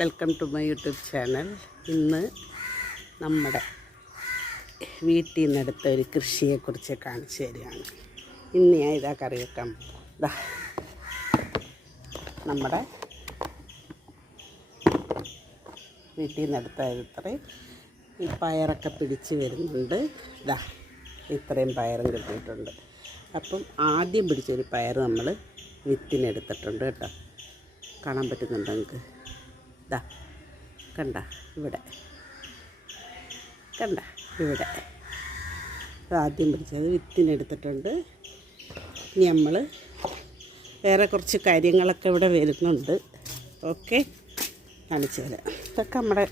Welcome to my YouTube channel. ഇന്ന് നമ്മുടെ വീട്ടിൽ നിന്നെടുത്ത ഒരു കൃഷിയെക്കുറിച്ച് കാണിച്ചു തരികയാണ്. ഇന്ന് ഞാൻ ഇതാ കറി വെക്കാൻ ഇതാ നമ്മുടെ വീട്ടിൽ നിന്നെടുത്ത ഇത്രയും ഈ പയറൊക്കെ പിടിച്ച് വരുന്നുണ്ട്. ഇതാ ഇത്രയും പയറും കിട്ടിയിട്ടുണ്ട്. അപ്പം ആദ്യം പിടിച്ചൊരു പയർ നമ്മൾ വിത്തിനെടുത്തിട്ടുണ്ട് കേട്ടോ. കാണാൻ പറ്റുന്നുണ്ടോ നിങ്ങൾക്ക്? ഇതാ കണ്ട ഇവിടെ ഇവിടെ ആദ്യം പിടിച്ചത് വിത്തിനെടുത്തിട്ടുണ്ട്. ഇനി നമ്മൾ വേറെ കുറച്ച് കാര്യങ്ങളൊക്കെ ഇവിടെ വരുന്നുണ്ട്. ഓക്കെ, കാണിച്ചു തരാം. ഇതൊക്കെ നമ്മുടെ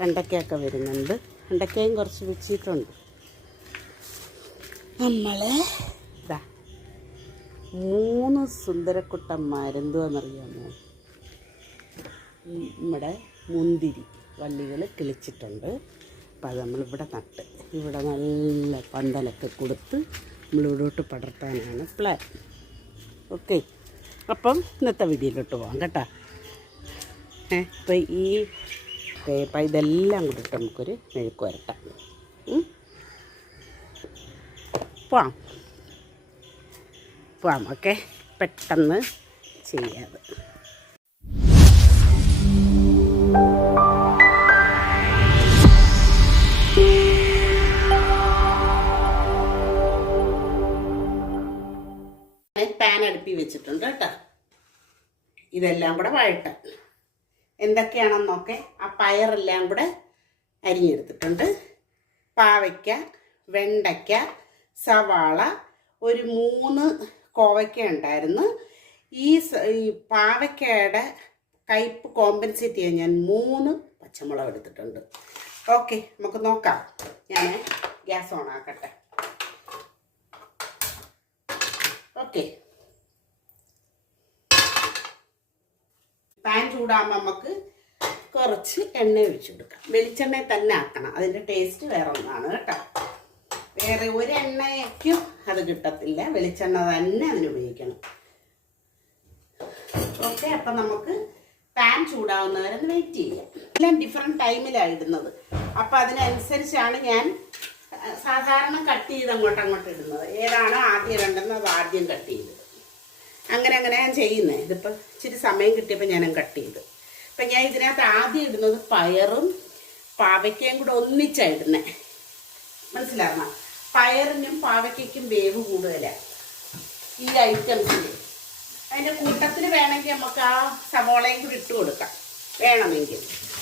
വെണ്ടയ്ക്കയൊക്കെ വരുന്നുണ്ട്. വെണ്ടയ്ക്കയും കുറച്ച് വെച്ചിട്ടുണ്ട്. നമ്മൾ ഇതാ 3 സുന്ദരക്കുട്ടന്മാരെന്തുവാണെന്നറിയാമോ? നമ്മുടെ മുന്തിരി വള്ളികൾ കിളിച്ചിട്ടുണ്ട്. അപ്പോൾ അത് നമ്മളിവിടെ നട്ട് ഇവിടെ നല്ല പന്തലൊക്കെ കൊടുത്ത് നമ്മളിവിടോട്ട് പടർത്താനാണ് പ്ലാൻ. ഓക്കെ, അപ്പം ഇന്നത്തെ വീഡിയോയിലോട്ട് പോകാം കേട്ടോ. ഇപ്പോൾ ഈ പേപ്പ ഇതെല്ലാം കൂടിയിട്ട് നമുക്കൊരു മെഴുക്ക് വരട്ടാം. പോവാം. ഓക്കെ, പെട്ടെന്ന് ചെയ്യാതെ. പാൻ അടുപ്പി വെച്ചിട്ടുണ്ട് കേട്ടോ. ഇതെല്ലാം കൂടെ വഴട്ടാൻ എന്തൊക്കെയാണെന്ന് നോക്കെ. ആ പയറെല്ലാം കൂടെ അരിഞ്ഞെടുത്തിട്ടുണ്ട്. പാവയ്ക്ക, വെണ്ടയ്ക്ക, സവാള, ഒരു 3 കോവയ്ക്ക ഉണ്ടായിരുന്നു. ഈ പാവയ്ക്കയുടെ കയ്പ്പ് കോമ്പൻസേറ്റ് ചെയ്യാൻ ഞാൻ 3 പച്ചമുളക് എടുത്തിട്ടുണ്ട്. ഓക്കെ, നമുക്ക് നോക്കാം. ഞാൻ ഗ്യാസ് ഓൺ ആക്കട്ടെ. ഓക്കെ, പാൻ ചൂടാകുമ്പോൾ നമുക്ക് കുറച്ച് എണ്ണ ഒഴിച്ചു കൊടുക്കാം. വെളിച്ചെണ്ണ തന്നെ ആക്കണം, അതിൻ്റെ ടേസ്റ്റ് വേറെ ഒന്നാണ് കേട്ടോ. വേറെ ഒരു എണ്ണയ്ക്കും അത് കിട്ടത്തില്ല, വെളിച്ചെണ്ണ തന്നെ അതിന് ഉപയോഗിക്കണം. ഓക്കെ, അപ്പം നമുക്ക് പാൻ ചൂടാവുന്നവരെ വെയിറ്റ് ചെയ്യാം. എല്ലാം ഡിഫറെൻറ്റ് ടൈമിലാണ് ഇടുന്നത്. അപ്പം അതിനനുസരിച്ചാണ് ഞാൻ സാധാരണ കട്ട് ചെയ്ത് അങ്ങോട്ട് ഇടുന്നത്. ഏതാണ് ആദ്യം ഇടേണ്ടതെന്ന് അത് ആദ്യം കട്ട് ചെയ്ത് അങ്ങനെ ഞാൻ ചെയ്യുന്നത്. ഇതിപ്പോൾ ഇച്ചിരി സമയം കിട്ടിയപ്പോൾ ഞാനും കട്ട് ചെയ്ത്. അപ്പം ഞാൻ ഇതിനകത്ത് ആദ്യം ഇടുന്നത് പയറും പാവയ്ക്കയും കൂടെ ഒന്നിച്ചാണ് ഇടുന്നത്. മനസ്സിലാക്കണം, പയറിനും പാവയ്ക്കും വേവ് കൂടുതലാണ് ഈ ഐറ്റംസിൽ. അതിൻ്റെ കൂട്ടത്തിൽ വേണമെങ്കിൽ നമുക്ക് ആ സവാളയും കൂടി ഇട്ട് കൊടുക്കാം വേണമെങ്കിൽ.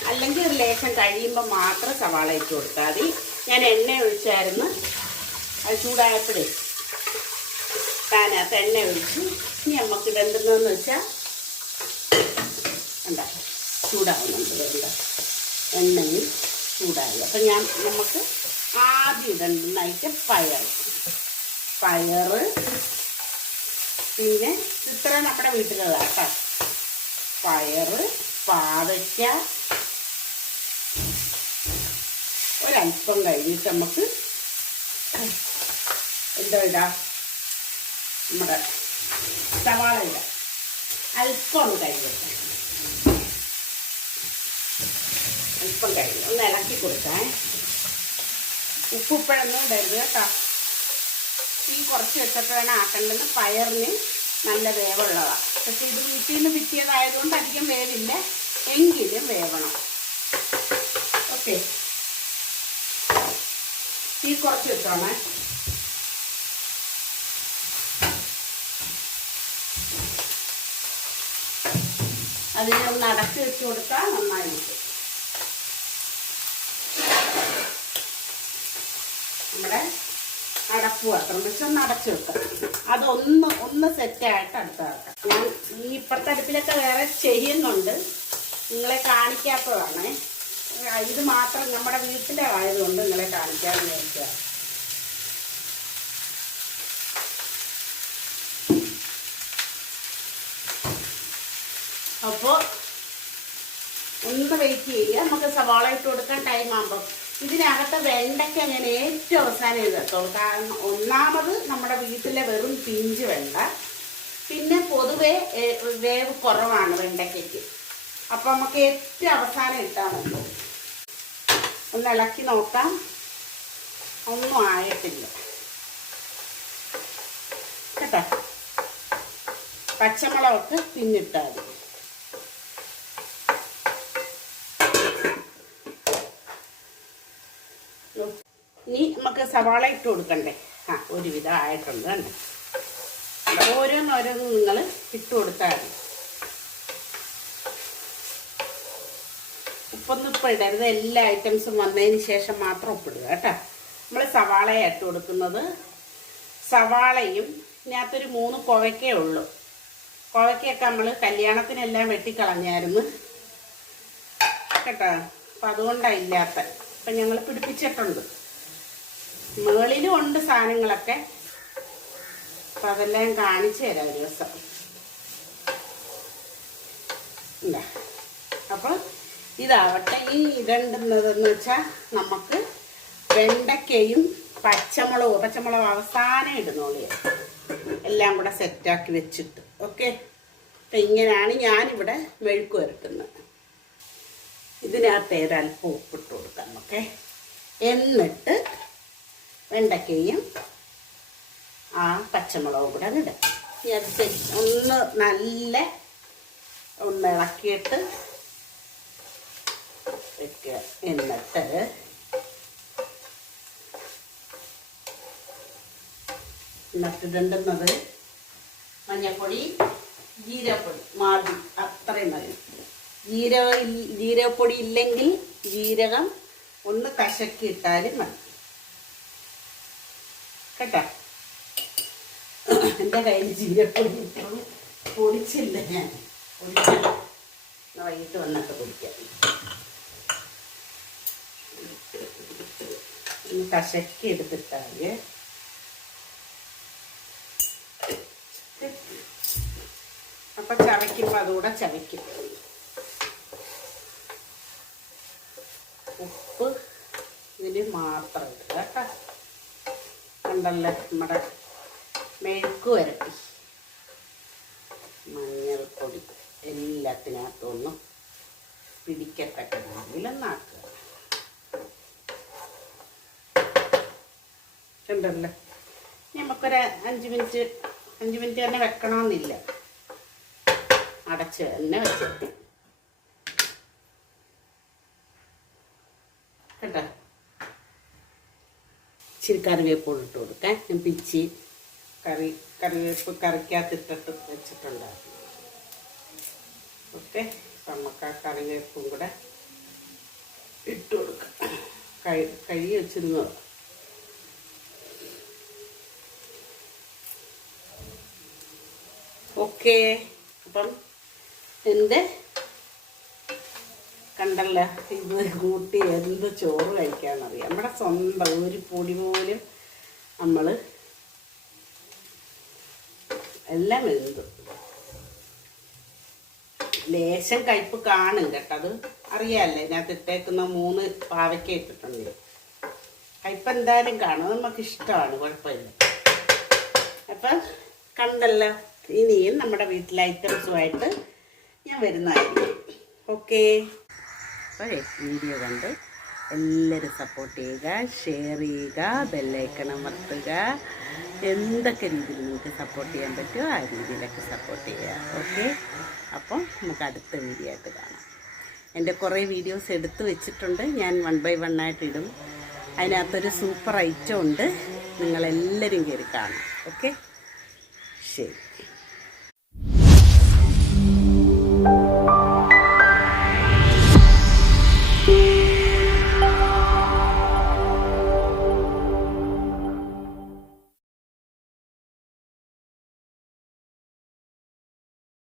അല്ലെങ്കിൽ ഒരു ലേശം കഴിയുമ്പോൾ മാത്രം സവാള ഇട്ട് കൊടുത്താൽ മതി. ഞാൻ എണ്ണ ഒഴിച്ചായിരുന്നു, അത് ചൂടായപ്പോഴേ പാനകത്ത് എണ്ണ ഒഴിച്ച്. ഇനി നമുക്ക് ഇടേണ്ടുന്നതെന്ന് വെച്ചാൽ എന്താ ചൂടാവുന്നുണ്ട്. വേണ്ട എണ്ണയിൽ ചൂടായി. അപ്പം നമുക്ക് ആദ്യം ഇടേണ്ടുന്ന ഐറ്റം പയറ്. പിന്നെ ഇത്ര നമ്മുടെ വീട്ടിലുള്ള കേട്ടോ. പയറ്, പാവയ്ക്ക, ഒരല്പം കഴിഞ്ഞിട്ട് നമുക്ക് എന്താ ഇടാം, നമ്മുടെ സവാള ഇടാം. അല്പം ഒന്ന് കഴിയട്ടെ, അല്പം കഴിഞ്ഞ് ഒന്ന് ഇളക്കി കൊടുക്കാം. ഉപ്പിപ്പോഴൊന്നും ഇടരുത് കേട്ടോ. തീ കുറച്ച് വെച്ചിട്ടാണ് ആക്കേണ്ടത്. പയറിന് നല്ല വേവുള്ളതാണ്. പക്ഷെ ഇത് വീട്ടിൽ നിന്ന് കിട്ടിയതായതുകൊണ്ട് അധികം വേവില്ല, എങ്കിലും വേവണം. ഓക്കെ, തീ കുറച്ച് വെച്ചോണേ. അതിനൊന്ന് അടച്ച് വെച്ച് കൊടുത്താൽ നന്നായിരിക്കും. നമ്മുടെ അടപ്പ് വത്രം വെച്ചൊന്ന് അടച്ചു വെക്കാം. അതൊന്ന് സെറ്റായിട്ട് അടുത്ത് വെക്കാം. ഞാൻ ഈ ഇപ്പുറത്തെ അടുപ്പിലൊക്കെ വേറെ ചെയ്യുന്നുണ്ട്, നിങ്ങളെ കാണിക്കാത്തതാണ്. ഇത് മാത്രം നമ്മുടെ വീട്ടിലെ ആയതുകൊണ്ട് നിങ്ങളെ കാണിക്കാമെന്ന് വിചാരിക്കുക. അപ്പോൾ ഒന്ന് വെയിറ്റ് ചെയ്യുക. നമുക്ക് സവാള ഇട്ട് കൊടുക്കാൻ ടൈം ആകുമ്പോൾ ഇതിനകത്ത് വെണ്ടയ്ക്ക ഞാൻ ഏറ്റവും അവസാനം ഇതെത്തുള്ളൂ. കാരണം ഒന്നാമത് നമ്മുടെ വീട്ടിലെ വെറും പിഞ്ച് വെണ്ട, പിന്നെ പൊതുവെ വേവ് കുറവാണ് വെണ്ടയ്ക്കയ്ക്ക്. അപ്പം നമുക്ക് ഏറ്റവും അവസാനം ഇട്ടാൽ മതി. ഒന്ന് ഇളക്കി നോക്കാം. ഒന്നും ആയിട്ടില്ല കേട്ടോ. പച്ചമുളകൊക്കെ പിന്നിട്ടാൽ മതി. ഇനി നമുക്ക് സവാള ഇട്ട് കൊടുക്കണ്ടേ? ഒരുവിധം ആയിട്ടുണ്ട് കണ്ടോ. ഓരോന്നോരോന്ന് നിങ്ങൾ ഇട്ട് കൊടുത്താൽ മതി. ഉപ്പൊന്നും ഇപ്പം ഇടരുത്. എല്ലാ ഐറ്റംസും വന്നതിന് ശേഷം മാത്രം ഉപ്പിടുക കേട്ടോ. നമ്മൾ സവാളയാണ് ഇട്ട് കൊടുക്കുന്നത്. സവാളയും ഇതിനകത്തൊരു 3 കോവയ്ക്കേ ഉള്ളൂ. കോവയ്ക്കൊക്കെ നമ്മൾ കല്യാണത്തിനെല്ലാം വെട്ടിക്കളഞ്ഞായിരുന്നു കേട്ടോ. അപ്പം അതുകൊണ്ടാണ് ഇല്ലാത്ത. അപ്പം ഞങ്ങൾ പിടിപ്പിച്ചിട്ടുണ്ട്. മുകളിലും ഉണ്ട് സാധനങ്ങളൊക്കെ. അപ്പം അതെല്ലാം കാണിച്ചു തരാം ഒരു ദിവസം. ഇല്ല അപ്പം ഇതാവട്ടെ. ഈ ഇടേണ്ടുന്നതെന്ന് വെച്ചാൽ നമുക്ക് വെണ്ടയ്ക്കയും പച്ചമുളക് അവസാനം ഇടുന്നോളിയ എല്ലാം കൂടെ സെറ്റാക്കി വെച്ചിട്ട്. ഓക്കെ. അപ്പം ഇങ്ങനെയാണ് ഞാനിവിടെ മെഴുക്ക് വരട്ടുന്നത്. ഇതിനകത്ത് ഏതല്പം ഉപ്പിട്ട് കൊടുക്കാം. ഓക്കെ. എന്നിട്ട് വെണ്ടയ്ക്കയും പച്ചമുളകും കൂടെ ഇടാം. ഒന്ന് നല്ല ഒന്ന് ഇളക്കിയിട്ട് വെക്കുക. എന്നിട്ട് ഇടേണ്ടുന്നത് മഞ്ഞൾപ്പൊടി, ജീരകപ്പൊടി, മതി. അത്രയും മതി. ജീരകപ്പൊടി ഇല്ലെങ്കിൽ ജീരകം ഒന്ന് കശക്കി ഇട്ടാലും മതി കേട്ടോ. എൻ്റെ കയ്യിൽ ജീരകപ്പൊടി ഇട്ടോളൂ. പൊടിച്ചില്ല ഞാൻ. വൈകിട്ട് വന്നിട്ട് പൊടിക്കാം. ഒന്ന് കശക്കി എടുത്തിട്ടാൽ അപ്പം ചവയ്ക്കുമ്പോൾ അതുകൂടെ ചവയ്ക്കും. ഉപ്പ് ഇതിന് മാത്രം ഇടുക കേട്ടോ. കണ്ടല്ലേ നമ്മുടെ മെഴുക്ക് വരട്ടി. മഞ്ഞൾപ്പൊടി എല്ലാത്തിനകത്തൊന്നും പിടിക്കത്തക്ക രീതിയിലൊന്നാക്കുക. കണ്ടല്ലേ. നമുക്കൊരു 5 മിനിറ്റ് തന്നെ വെക്കണമെന്നില്ല. അടച്ച് തന്നെ വെച്ചിട്ട് കേട്ടോ. ഇച്ചിരി കറിവേപ്പ് ഇട്ട് കൊടുക്കാൻ. ഞാൻ പിച്ചി കറിവേപ്പ് കറിക്കകത്തിട്ടിട്ട് വെച്ചിട്ടുണ്ടായിരുന്നു. ഓക്കെ. നമുക്ക് ആ കറിവേപ്പും കൂടെ ഇട്ട് കൊടുക്കാം. കഴുകി വെച്ചിരുന്നത്. ഓക്കെ. അപ്പം എൻ്റെ കണ്ടല്ല, ഇത് കൂട്ടി എന്ത് ചോറ് കഴിക്കാമെന്നറിയാം. നമ്മുടെ സ്വന്തം ഒരു പൊടി പോലും നമ്മൾ എല്ലാം വെന്തു. ലേശം കയ്പ്പ് കാണും കേട്ടോ. അത് അറിയാമല്ലേ. ഇതിനകത്ത് ഇട്ടേക്കുന്ന 3 പാവയ്ക്ക ഇട്ടിട്ടുണ്ട്. കയ്പ്പ് എന്തായാലും കാണും. നമുക്ക് ഇഷ്ടമാണ്, കുഴപ്പമില്ല. അപ്പം കണ്ടല്ലോ. ഇനിയും നമ്മുടെ വീട്ടിലെ ഐറ്റംസുമായിട്ട് ഞാൻ വരുന്നതായിരിക്കും. ഓക്കെ. അപ്പോൾ വീഡിയോ കണ്ട് എല്ലാവരും സപ്പോർട്ട് ചെയ്യുക, ഷെയർ ചെയ്യുക, ബെല്ലൈക്കൺ അമർത്തുക. എന്തൊക്കെ രീതിയിൽ നിങ്ങൾക്ക് സപ്പോർട്ട് ചെയ്യാൻ പറ്റുമോ ആ രീതിയിലൊക്കെ സപ്പോർട്ട് ചെയ്യുക. ഓക്കെ. അപ്പം നമുക്ക് അടുത്ത വീഡിയോ ആയിട്ട് കാണാം. എൻ്റെ കുറേ വീഡിയോസ് എടുത്ത് വെച്ചിട്ടുണ്ട്. ഞാൻ 1 by 1 ആയിട്ട് ഇടും. അതിനകത്തൊരു സൂപ്പർ ഐറ്റം ഉണ്ട്. നിങ്ങളെല്ലാവരും കയറി കാണാം. ഓക്കെ. ശരി.